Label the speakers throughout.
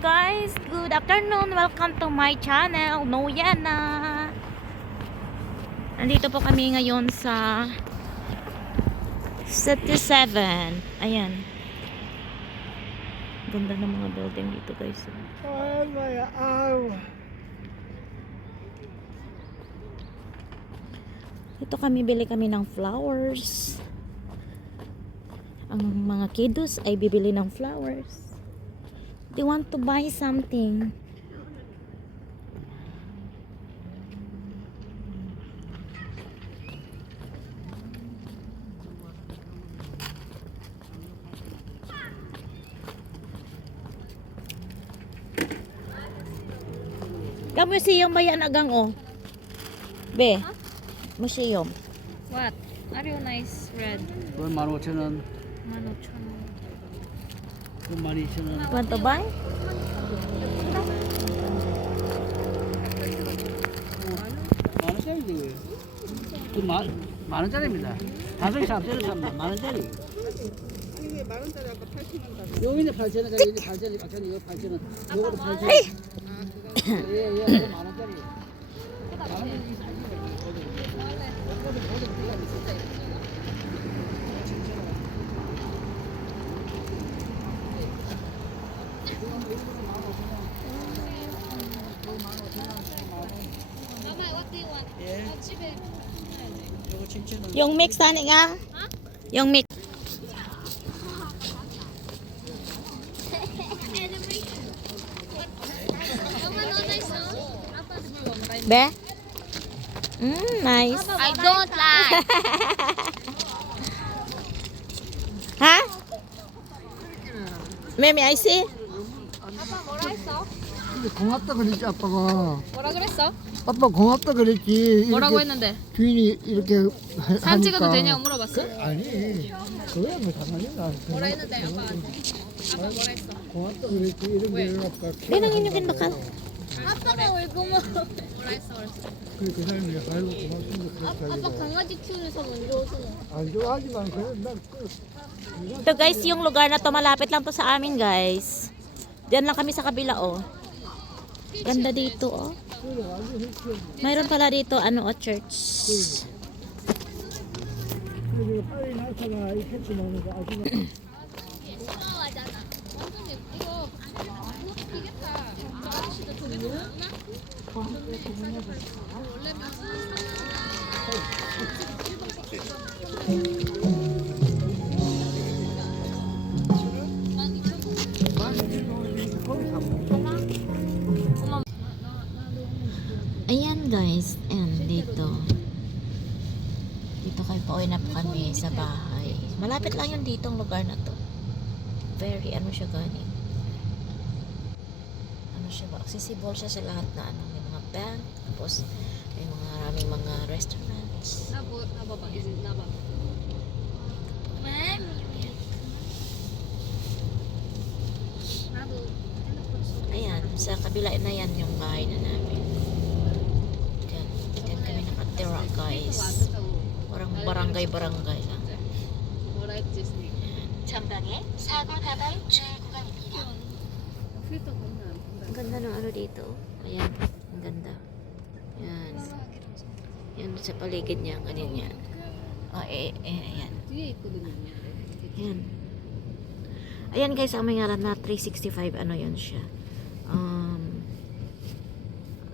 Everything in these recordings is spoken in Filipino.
Speaker 1: guys, good afternoon. Welcome to my channel, Noyana. Nandito po kami ngayon sa City 7. Ayan. Ganda ng mga building dito guys.
Speaker 2: Ay, may aw.
Speaker 1: Dito kami bili kami ng flowers. Ang mga kiddos ay bibili ng flowers. They want to buy something. Ka museum ba yan agang o? Be. Huh? Museum.
Speaker 3: What? Are you nice red?
Speaker 2: Well, 15,000원. 그건 12,000원.
Speaker 1: Want to buy?
Speaker 2: 만 원짜리지. 그 만, 만 원짜리입니다. 다섯 개 합쳐서 삽니다. 만 원짜리. 이게 만 원짜리 아까 8,000원 여기는 8,000원, 여기는 8,000원, 8,000원, 이거 8,000원. 요거도 8,000원. 예, 예, 이거 만원 예, 요거 7,000원.
Speaker 1: Yung mix tani nga. Yung mix. Be? Mm, nice.
Speaker 3: I don't like.
Speaker 1: Ha? Memi, I see.
Speaker 3: 아빠 뭐라 했어?
Speaker 4: 고맙다 그랬지 아빠가
Speaker 3: 뭐라 그랬어?
Speaker 4: 아빠 고맙다 그랬지
Speaker 3: 뭐라고
Speaker 4: 이렇게
Speaker 3: 했는데?
Speaker 4: 주인이 이렇게 하,
Speaker 3: 사진 찍어도
Speaker 4: 하니까.
Speaker 3: 되냐고 물어봤어?
Speaker 4: 아니 그거야 뭐 상관이 나
Speaker 3: 뭐라 했는데 아빠한테? 아빠 뭐라 했어?
Speaker 4: 고맙다 그랬지 이런 게 아빠
Speaker 1: Yan ang inyong kinbakan.
Speaker 3: 아빠가 왜 고마워? 뭐라 했어 그랬어?
Speaker 4: 그, 그 사람이 아이고 고맙습니다 그렇게 하기도
Speaker 3: 강아지 키우는 사람 안 좋아하잖아.
Speaker 4: 안 좋아하지만 그래 난 그,
Speaker 1: Ito guys, yung lugar na to malapit lang to sa amin guys. Diyan lang kami sa kabila oh. Ganda dito oh. Mayroon pala dito ano oh church. guys, and dito. Dito kayo pauwi na po kami sa bahay. Malapit lang yung ditong lugar na to. Very, ano siya gani. Ano siya ba? Accessible siya sa lahat na ano. May mga bank, tapos may mga maraming mga restaurants.
Speaker 3: Nababa, is Nabot, nababang, nababang.
Speaker 1: Ayan, sa kabila na yan yung bahay na namin nakatira guys. Parang barangay-barangay lang.
Speaker 3: 뭐라 했지?
Speaker 5: 전방에 사고 다발 주의 구간입니다.
Speaker 3: 필터 보면 안
Speaker 1: Ang ganda ng ano dito. Ayan, ang ganda. Yan. Yan sa paligid niya, ganyan yan. Oh, eh, eh, ayan.
Speaker 3: 뒤에 있거든요.
Speaker 1: Ayan. Ayan guys, ang may ngalan na 365, ano yan siya. Um,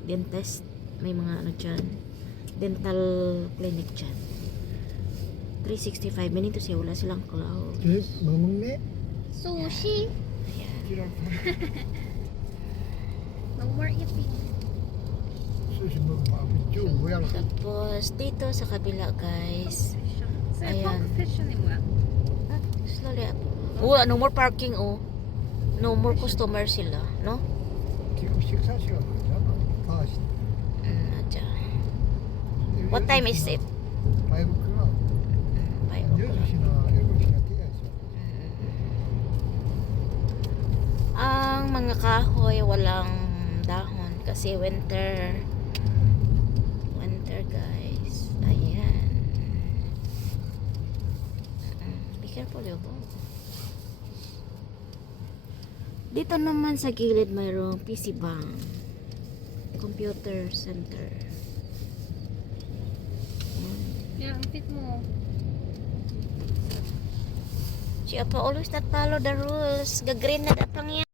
Speaker 1: dentist. May mga ano dyan. dental clinic dyan. 365 minutes siya, wala silang cloud.
Speaker 4: Yes, mamang
Speaker 3: ne. Sushi.
Speaker 1: Ayan.
Speaker 3: no more eating.
Speaker 4: Sushi mo, mami.
Speaker 1: Tapos, dito sa kabila, guys. Ayan.
Speaker 3: Slowly
Speaker 1: ah, up. Oh, no more parking, oh. No more customer sila, no?
Speaker 4: Kiyosik
Speaker 1: sa sila. What time is it?
Speaker 4: 5 o'clock.
Speaker 1: 5 o'clock.
Speaker 4: Mm-hmm.
Speaker 1: Ang mga kahoy walang dahon kasi winter. Winter guys. Ayan. Mm-hmm. Be careful yung Dito naman sa gilid mayroong PC Bang Computer Center.
Speaker 3: Yan, ang fit mo.
Speaker 1: Si Apa always not follow the rules. Gagreen na datang yan.